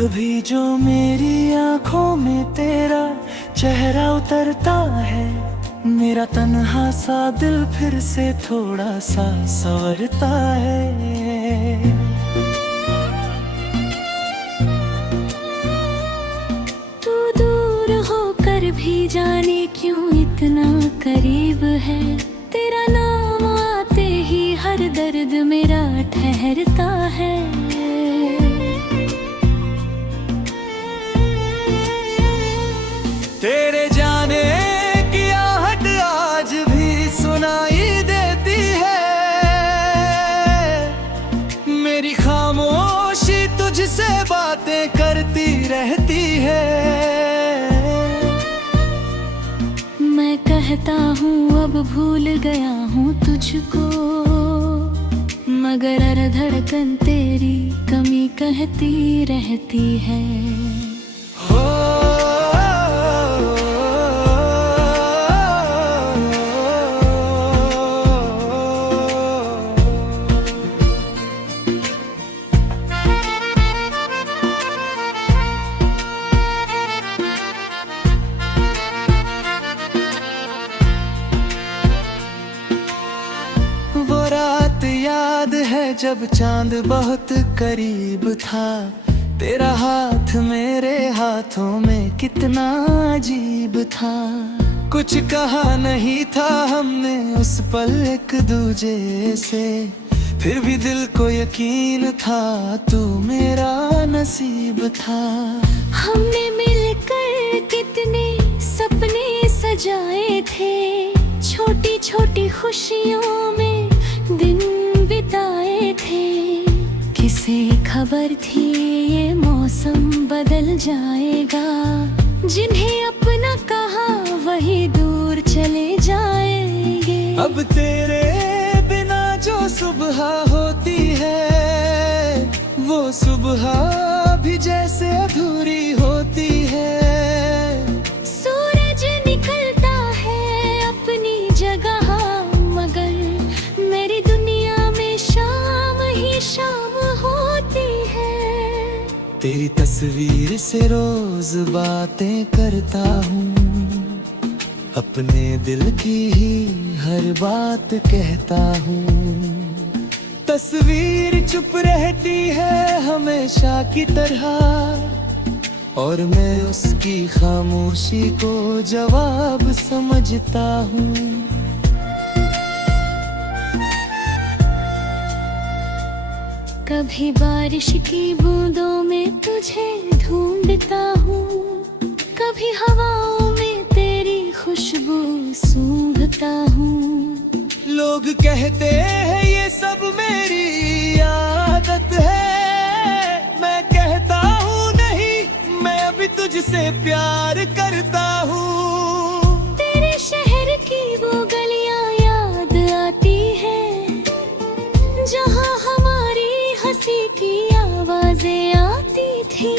कभी जो मेरी आंखों में तेरा चेहरा उतरता है, मेरा तन्हा सा दिल फिर से थोड़ा सा संवरता है। तू दूर होकर भी जाने क्यों इतना करीब है, तेरा नाम आते ही हर दर्द मेरा ठहरता है। तेरे जाने की आहट आज भी सुनाई देती है, मेरी खामोशी तुझसे बातें करती रहती है। मैं कहता हूँ अब भूल गया हूँ तुझको, मगर हर धड़कन तेरी कमी कहती रहती है। याद है जब चांद बहुत करीब था, तेरा हाथ मेरे हाथों में कितना अजीब था। कुछ कहा नहीं था हमने उस पल एक दूजे से, फिर भी दिल को यकीन था तू मेरा नसीब था। हमने मिलकर कितने सपने सजाए थे, छोटी छोटी खुशियों में दिन बिताए थे। किसे खबर थी ये मौसम बदल जाएगा, जिन्हें अपना कहा वही दूर चले जाएंगे। अब तेरे बिना जो सुबह होती है, वो सुबह भी जैसे अधूरी होती है। सूरज निकलता है अपनी जगह, मगर मेरी दुनिया में शाम ही शाम होती है। तेरी तस्वीर से रोज बातें करता हूँ, अपने दिल की ही हर बात कहता हूँ। तस्वीर चुप रहती है हमेशा की तरह, और मैं उसकी खामोशी को जवाब समझता हूँ। कभी बारिश की बूंदों में तुझे ढूंढता हूँ, कभी हवाओं में तेरी खुशबू सूंघता हूँ। लोग कहते हैं ये सब मेरी आदत है, मैं कहता हूँ नहीं, मैं अभी तुझसे प्यार करता हूँ। तेरे शहर की वो गलियाँ याद आती हैं, जहाँ हमारी हंसी की आवाजें आती थी।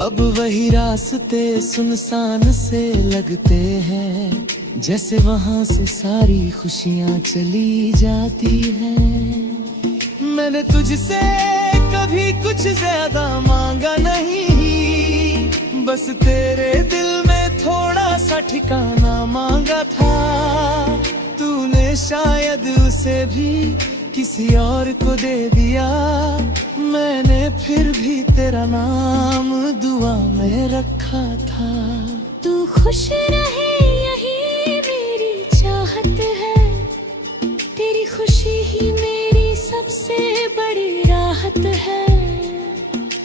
अब वही रास्ते सुनसान से लगते हैं, जैसे वहाँ से सारी खुशियाँ चली जाती हैं। मैंने तुझसे कभी कुछ ज्यादा मांगा नहीं, बस तेरे दिल में थोड़ा सा ठिकाना मांगा था। तूने शायद उसे भी किसी और को दे दिया, मैंने फिर भी तेरा नाम दुआ में रखा था। तू खुश रहे यही मेरी चाहत है, तेरी खुशी ही मेरी सबसे बड़ी राहत है।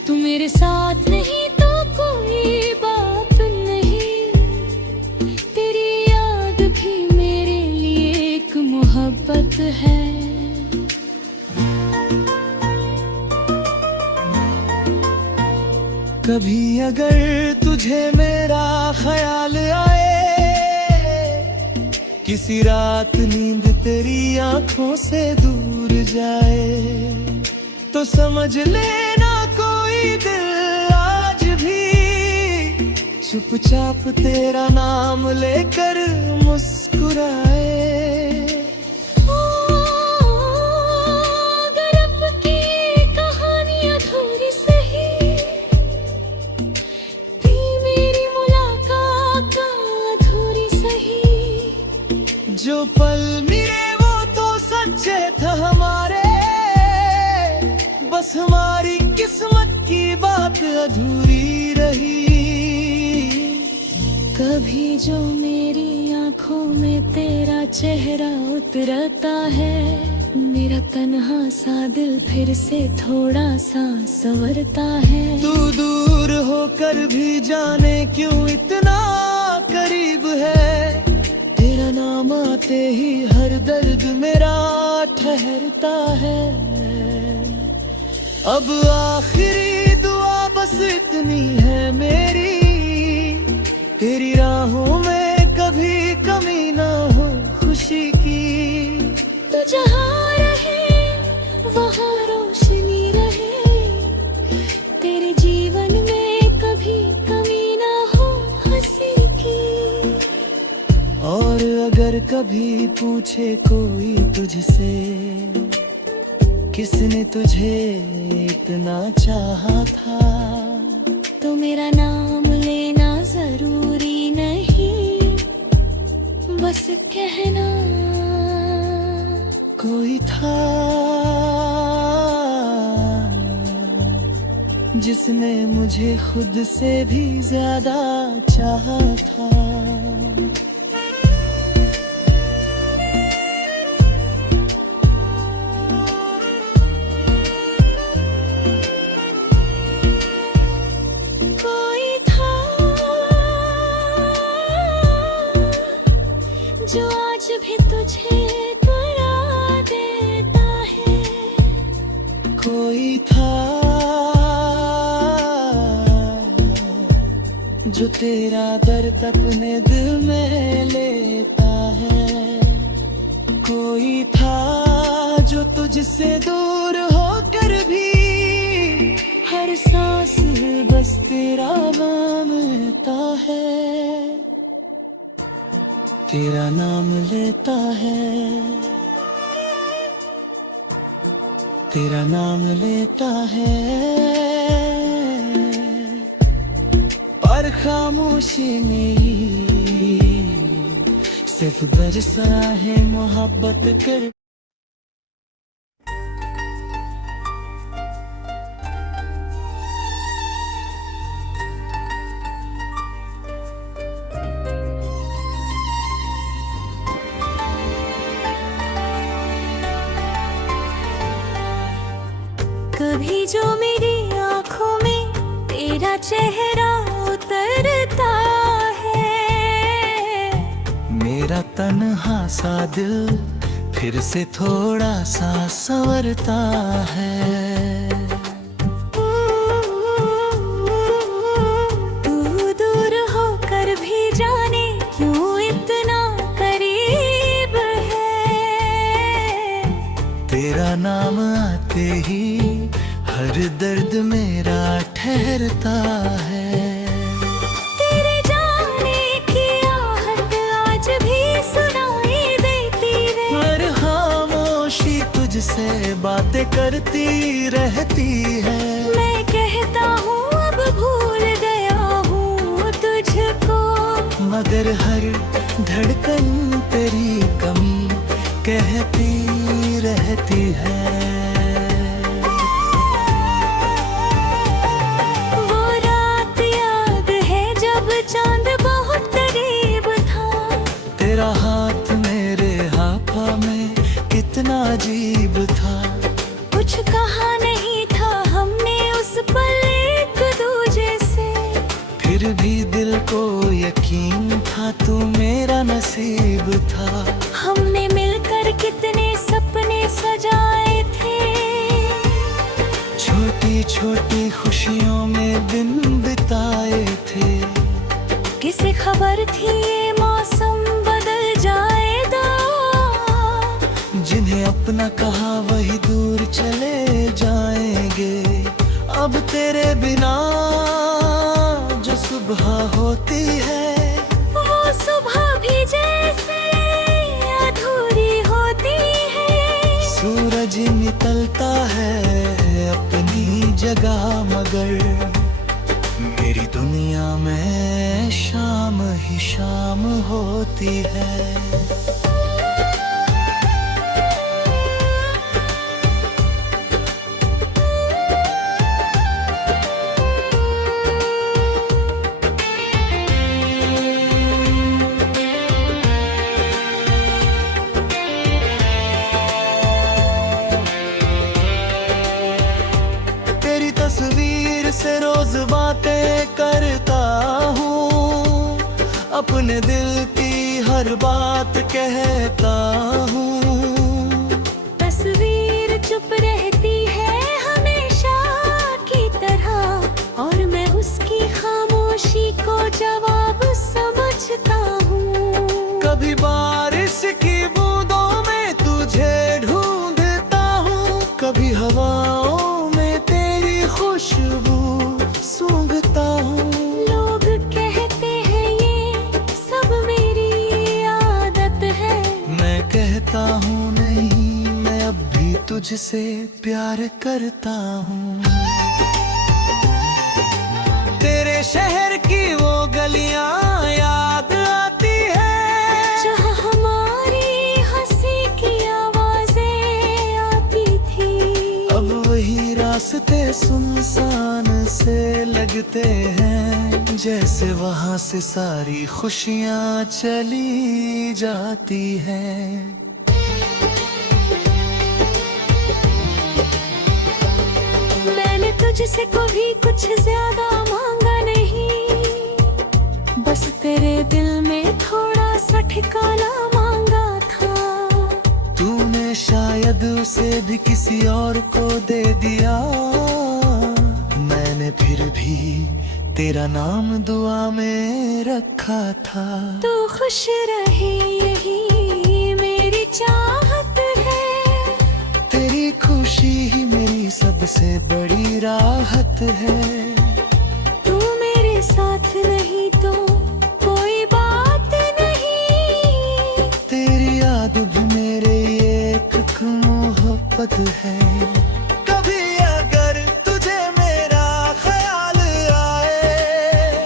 तू मेरे साथ नहीं तो कोई बात नहीं, तेरी याद भी मेरे लिए एक मोहब्बत है। कभी अगर तुझे मेरा ख्याल आए, किसी रात नींद तेरी आंखों से दूर जाए, तो समझ लेना कोई दिल आज भी चुपचाप तेरा नाम लेकर मुस्कुराए। अगर अब की कहानी अधूरी सही, अधूरी रही। कभी जो मेरी आंखों में तेरा चेहरा उतरता है, मेरा तन्हा सा दिल फिर से थोड़ा सा संवरता है। तू दूर होकर भी जाने क्यों इतना करीब है, तेरा नाम आते ही हर दर्द मेरा ठहरता है। अब आखिरी दुआ बस इतनी है मेरी, तेरी राहों में कभी कमी ना हो खुशी की। तो जहाँ रहे वहाँ रोशनी रहे, तेरे जीवन में कभी कमी ना हो हंसी की। और अगर कभी पूछे कोई तुझसे, किसने तुझे इतना चाहा था, तो मेरा नाम लेना जरूरी नहीं, बस कहना कोई था जिसने मुझे खुद से भी ज्यादा चाहा था। कोई था जो आज भी तुझे बुरा देता है। कोई था जो तेरा दर्द अपने दिल में लेता है। कोई था जो तुझसे दूर होकर भी हर सांस बस तेरा नाम लेता है, तेरा नाम लेता है, तेरा नाम लेता है। पर खामोशी में सिर्फ बरसा है मोहब्बत कर। कभी जो मेरी आंखों में तेरा चेहरा उतरता है, मेरा तन्हा सा दिल फिर से थोड़ा सा संवरता है। तू दूर होकर भी जाने क्यों इतना करीब है, तेरा नाम आते ही हर दर्द मेरा ठहरता है। तेरे जाने की आहट आज भी सुनाई देती है। हर खामोशी तुझसे बातें करती रहती है। मैं कहता हूँ अब भूल गया हूँ तुझको, मगर हर धड़कन तेरी कमी कहती रहती है। वो रात याद है जब चांद बहुत करीब था, तेरा हाथ मेरे हाथा में कितना अजीब था। कुछ कहा नहीं था हमने उस पल एक दूजे से, फिर भी दिल को यकीन था तू मेरा नसीब था। हमने मिलकर कितने सपने सजाए थे, छोटी छोटी खुशियों में दिन बिताए थे। किसे खबर थी ये मौसम बदल जाएगा, जिन्हें अपना कहा वही दूर चले जाएंगे। अब तेरे बिना जो सुबह होती है, वो सुबह भी जैसे अधूरी होती है। सूरज निकलता है अपनी जगह, मगर मेरी दुनिया में शाम ही शाम होती है। अपने दिल की हर बात कहता हूँ। तस्वीर चुप रहती है हमेशा की तरह, और मैं उसकी खामोशी को जवाब समझता हूँ। कभी बारिश की बूंदों में तुझे ढूंढता हूँ, कभी हवाओं में तेरी खुशबू सूंघता हूँ। लोग कहते हैं ये सब मेरी आदत है, मैं कहता हूँ नहीं, मैं अब भी तुझसे प्यार करता हूँ। तेरे शहर की वो गलियां याद आती है, जहाँ हमारी हंसी की आवाजें आती थी। अब वही रास्ते सुनसान से लगते हैं, जैसे वहाँ से सारी खुशियाँ चली जाती हैं। मैंने तुझसे कभी कुछ ज्यादा मांगा नहीं, बस तेरे दिल में थोड़ा सा ठिकाना मांगा था। तूने शायद उसे भी किसी और को दे दिया, मैंने फिर भी तेरा नाम दुआ में रखा था। तू खुश रहे यही मेरी चाहत है, तेरी खुशी ही मेरी सबसे बड़ी राहत है। तू मेरे साथ नहीं तो कोई बात नहीं, तेरी याद भी मेरे एक मोहब्बत है। कभी अगर तुझे मेरा ख्याल आए,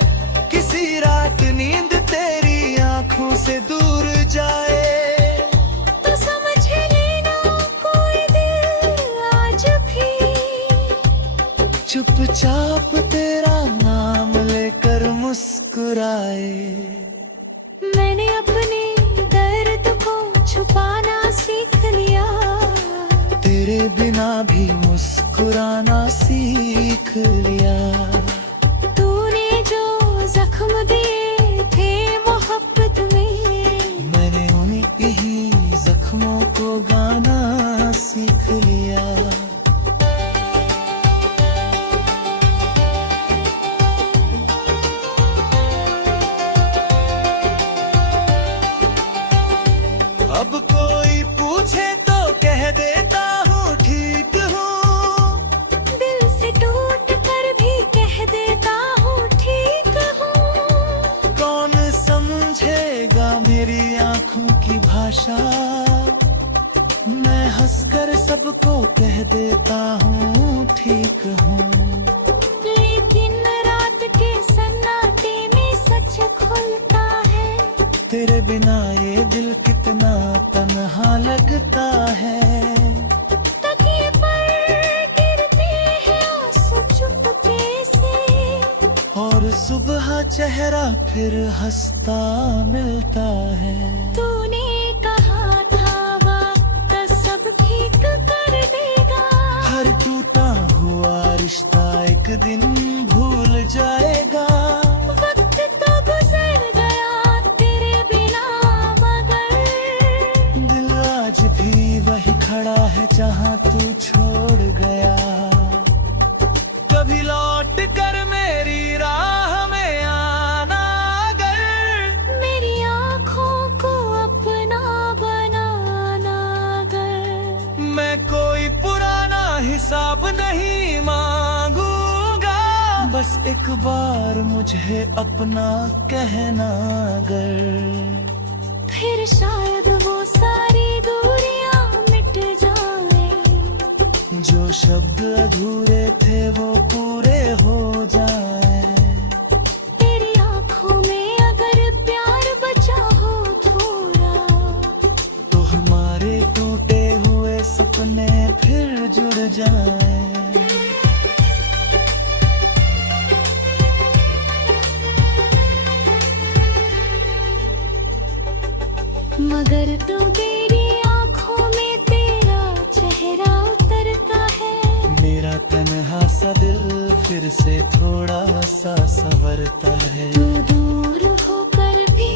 किसी रात नींद तेरी आंखों से दूर जाए, तो समझ लेना कोई दिल आज भी चुपचाप तेरा नाम लेकर मुस्कुराए। मैंने अपने दर्द को छुपाना सीख लिया, तेरे बिना भी मुस्कुराना सीख लिया। तूने जो जख्म दिए थे मोहब्बत में, मैंने उन्हीं ही जख्मों को गाना सीख लिया। अब कोई पूछे तो कह देता हूँ ठीक हूँ, दिल से टूट कर भी कह देता हूँ ठीक हूँ। कौन समझेगा मेरी आंखों की भाषा, मैं हंसकर सबको कह देता हूँ ठीक हूँ। लेकिन रात के सन्नाटे में सच खुलता है, तेरे बिना ये दिल कितना तन्हा लगता है। तकिए पर गिरते हैं आंसू चुपके से, और सुबह चेहरा फिर हंसता मिलता है। तूने कहा था वक्त सब ठीक कर देगा, हर टूटा हुआ रिश्ता एक दिन भूल जाएगा। वक्त तो गुजर गया तेरे बिना, मगर दिल आज भी वही खड़ा है जहाँ तू छोड़ गया। कभी लौट कर मेरी राह में आना अगर, मेरी आँखों को अपना बनाना अगर। मैं कोई पुराना हिसाब नहीं मांगूंगा, बस एक बार मुझे अपना कहना अगर। फिर शायद वो सारी दूरियां मिट जाए, जो शब्द अधूरे थे वो पूरे हो जाए। तेरी आँखों में अगर प्यार बचा हो थोड़ा, तो हमारे टूटे हुए सपने फिर जुड़ जाए। मगर तू तेरी आँखों में तेरा चेहरा उतरता है, मेरा तन्हा सा दिल फिर से थोड़ा सा संवरता है। तू दूर होकर भी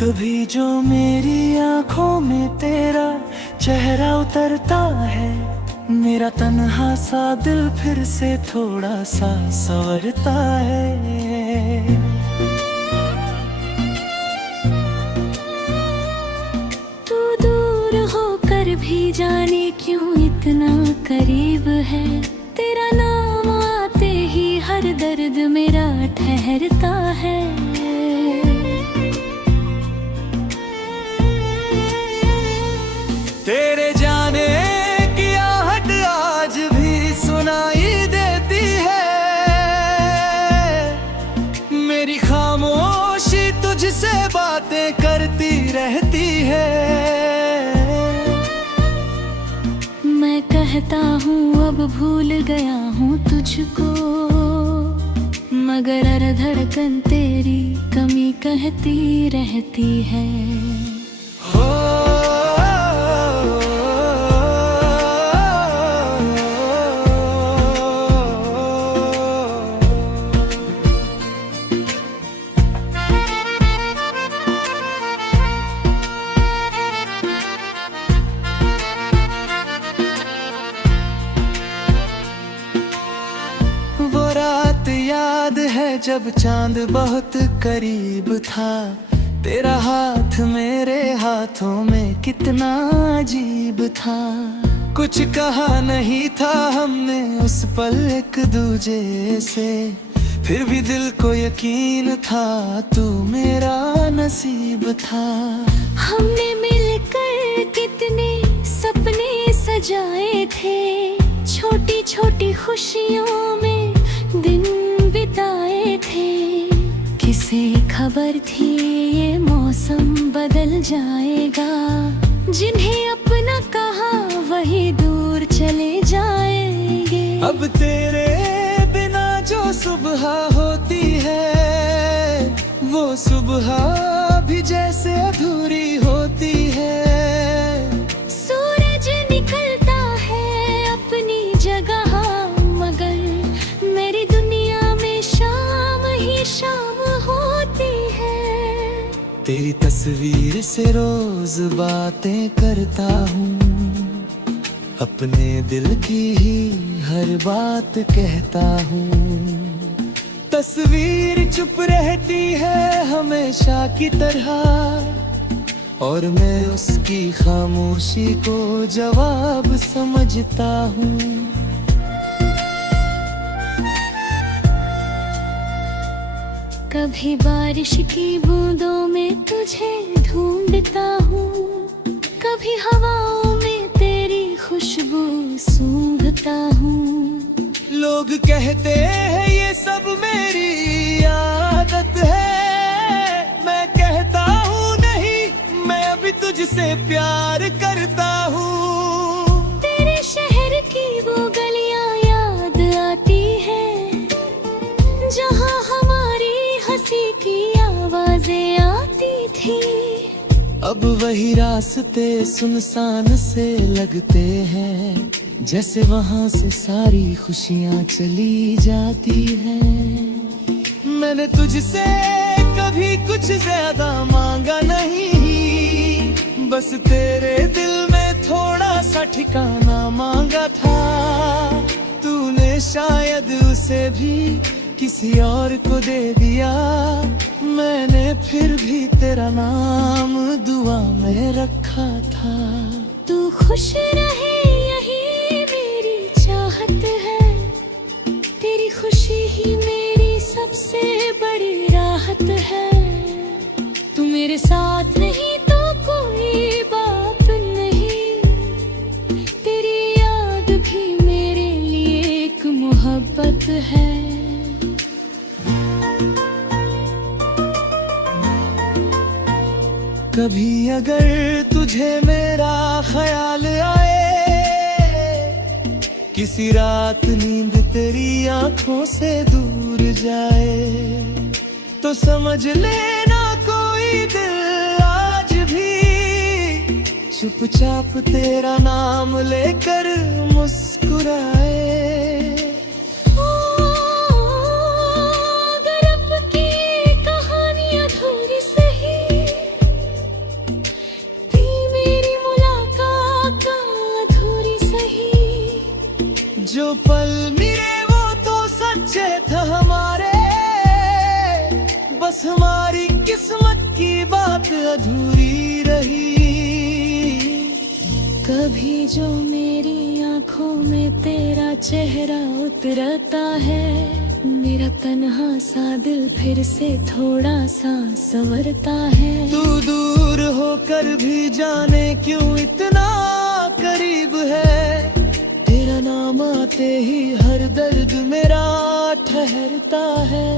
कभी जो मेरी आंखों में तेरा चेहरा उतरता है, मेरा तन्हा सा दिल फिर से थोड़ा सा संवरता है। तू दूर होकर भी जाने क्यों इतना करीब है, तेरा नाम आते ही हर दर्द मेरा ठहरता है। तेरे जाने की आहट आज भी सुनाई देती है, मेरी खामोशी तुझसे बातें करती रहती है। मैं कहता हूँ अब भूल गया हूँ तुझको, मगर हर धड़कन तेरी कमी कहती रहती है। हो वो रात याद है जब चांद बहुत करीब था, तेरा हाथ मेरे हाथों में कितना अजीब था। कुछ कहा नहीं था हमने उस पल एक दूजे से, फिर भी दिल को यकीन था तू मेरा नसीब था। हमने मिलकर कितने सपने सजाए थे, छोटी छोटी खुशियों में दिन बिताए थे। किसे खबर थी ये मौसम बदल जाएगा, जिन्हें अपना कहा वही दूर चले जाएंगे। अब तेरे बिना जो सुबह होती है, वो सुबह भी जैसे अधूरी होती है। सूरज निकलता है अपनी जगह, मगर मेरी दुनिया में शाम ही शाम होती है। तेरी तस्वीर से रोज बातें करता हूँ, अपने दिल की ही हर बात कहता हूँ। तस्वीर चुप रहती है हमेशा की तरह, और मैं उसकी खामोशी को जवाब समझता हूँ। कभी बारिश की बूंदों में तुझे ढूंढता हूँ, कभी हवाओं में तेरी खुशबू सूंघता हूँ। लोग कहते हैं ये सब मेरी आदत है, मैं कहता हूँ नहीं, मैं अभी तुझसे प्यार करता हूँ। तेरे शहर की वो गलियां याद आती है, जहाँ हमारी हंसी की आवाजें आती थी। अब वही रास्ते सुनसान से लगते हैं, जैसे वहां से सारी खुशियां चली जाती हैं। मैंने तुझसे कभी कुछ ज्यादा मांगा नहीं, बस तेरे दिल में थोड़ा सा ठिकाना मांगा था। तूने शायद उसे भी किसी और को दे दिया, मैंने फिर भी तेरा नाम दुआ में रखा था। तू खुश रहे यही मेरी चाहत है, तेरी खुशी ही मेरी सबसे बड़ी राहत है। तू मेरे साथ नहीं तो कोई बात नहीं, तेरी याद भी मेरे लिए एक मोहब्बत है। कभी अगर तुझे मेरा ख्याल आए, किसी रात नींद तेरी आंखों से दूर जाए, तो समझ लेना कोई दिल आज भी चुपचाप तेरा नाम लेकर मुस्कुराए। अगर अब की कहानी अधूरी सही, पल मिले वो तो सच्चे थे हमारे, बस हमारी किस्मत की बात अधूरी रही। कभी जो मेरी आंखों में तेरा चेहरा उतरता है, मेरा तन्हा सा दिल फिर से थोड़ा सा संवरता है। तू दूर होकर भी जाने क्यों इतना करीब है, तेरा नाम आते ही हर दर्द मेरा ठहरता है।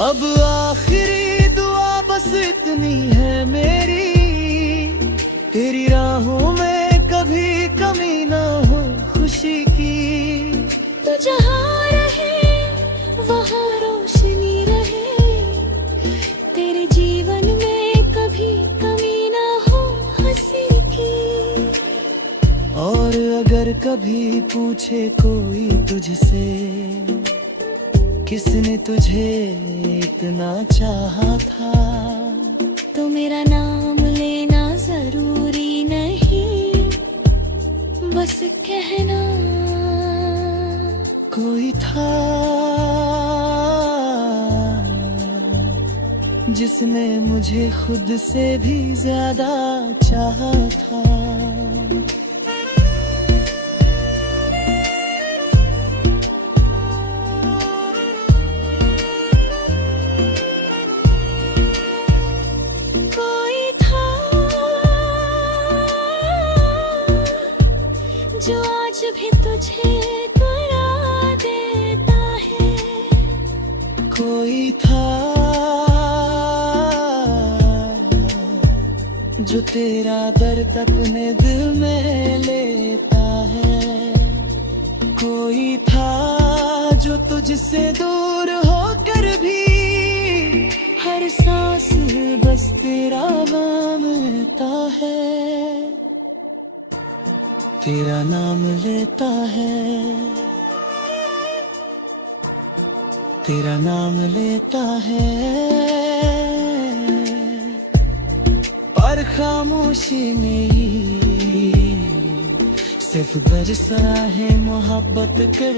अब आखिरी दुआ बस इतनी है मेरी, तेरी राहों में कभी कमी ना हो खुशी की। तू जहाँ रहे वहाँ रोशनी रहे, तेरे जीवन में कभी कमी ना हो हंसी की। और अगर कभी पूछे कोई तुझसे, किसने तुझे इतना चाहा था, तो मेरा नाम लेना जरूरी नहीं, बस कहना कोई था जिसने मुझे खुद से भी ज्यादा चाहा था। कोई था जो आज भी तुझे रुला देता है। कोई था जो तेरा दर्द अपने दिल में लेता है। कोई था जो तुझसे दूर होकर भी हर सांस बस तेरा मानता है, तेरा नाम लेता है, तेरा नाम लेता है। पर खामोशी में ही सिर्फ बरसा है मोहब्बत कर।